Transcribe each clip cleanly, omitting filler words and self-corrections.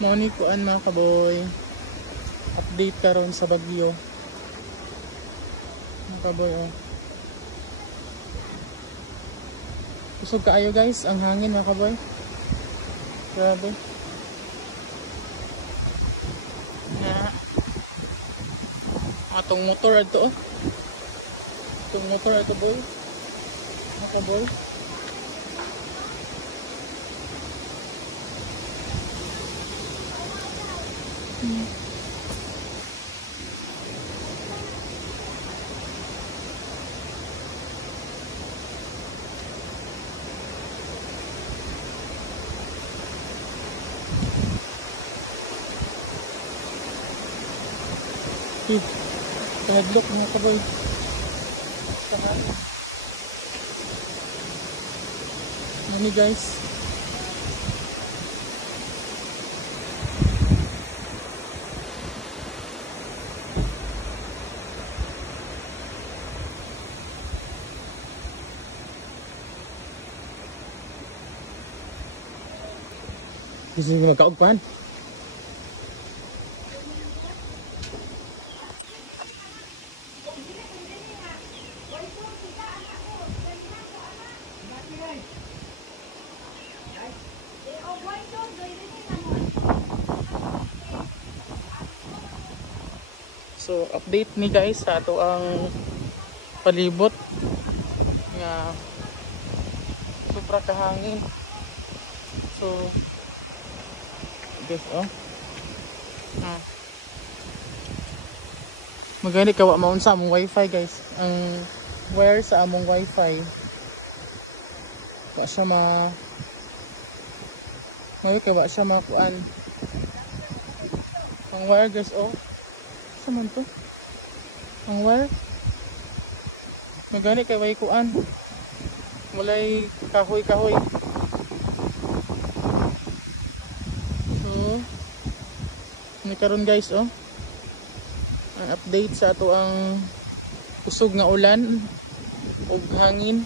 Morning kuan mga kaboy. Update karon sa bagyo. Mga kaboy oh. Kusog kaayo guys ang hangin mga kaboy. Grabe. Na atong motor ato oh. Atong motor ato boy. Mga kaboy. Kahadlok mga kaboy. Ano guys? Gusto nyo magkaugpan? So update ni guys sa ato ang palibot nga sobra kahangin. So guys oh. Magani kawa maunsa among wifi guys. Ang wire sa among wifi wa siya kawa siya makuan. Ang wire guys oh. Saman to? Ang wire magani kay way kuan. Mulay kahoy-kahoy. So ni karon guys oh. Ang update sa ato ang usog nga ulan ug hangin.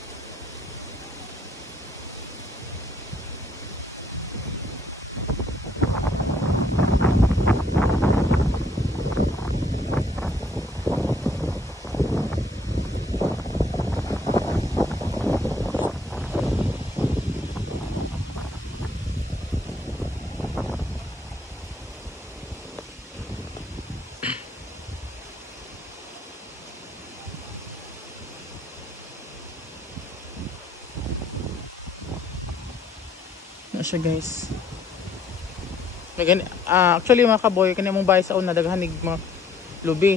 Siya guys. Actually mga kaboy kani mong bahay sa una daghanig mga lubi.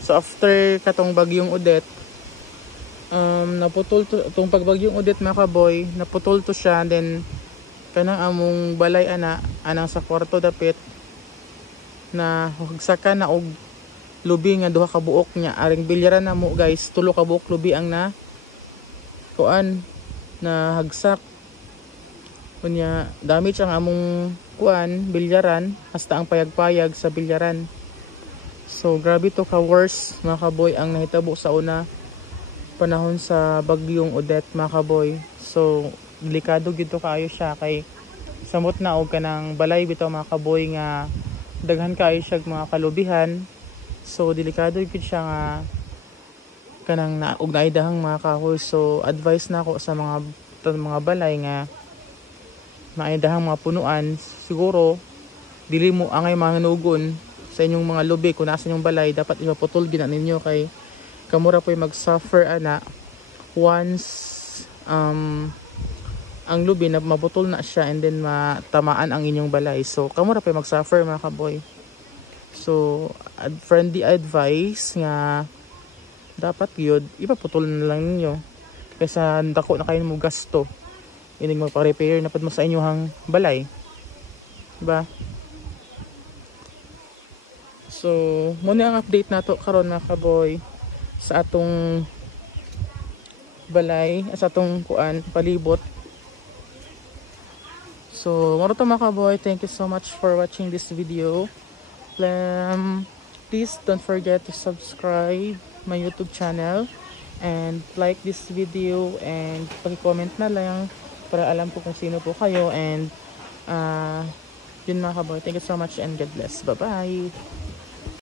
So after katong bagyong Odette naputol to tong pagbagyong Odette mga kaboy, naputol to siya then kanang among balay anang sa kwarto dapit na hugsakan na og lubi nga duha ka buok nya aring bilyaran na mo guys, tulo ka buok lubi ang na kuan na hagsak. Kunya damage ang among kuan bilyaran hasta ang payag-payag sa bilyaran. So grabe to ka worse mga kaboy ang nahitabo sa una panahon sa bagyong Odette mga kaboy. So delikado gid to kaayo siya kay samot na og kanang balay bitaw mga kaboy nga daghan kaayo siya mga kalubihan. So delikado gid siya nga kanang og naidahang mga kahoy. So advice na ako sa mga balay nga maidahang mga punuan, siguro dili mo angay mga hinugon sa inyong mga lubi kung nasa inyong balay, dapat ipaputol gina ninyo kay kamura po'y mag-suffer ana once ang lubi na maputol na siya and then matamaan ang inyong balay. So kamura po'y mag-suffer mga kaboy. So friendly advice nga dapat yun ipaputol na lang ninyo kaysa dako na kayo mo gasto inig magpa-repair na pud mo sa inyong balay, diba? So muna ang update nato karon mga kaboy sa atong balay, sa atong kuan palibot. So moro to mga kaboy, thank you so much for watching this video. Please don't forget to subscribe my YouTube channel and like this video and paki-comment na lang para alam ko kung sino po kayo. And yun mga kaboy, thank you so much and God bless. Bye bye.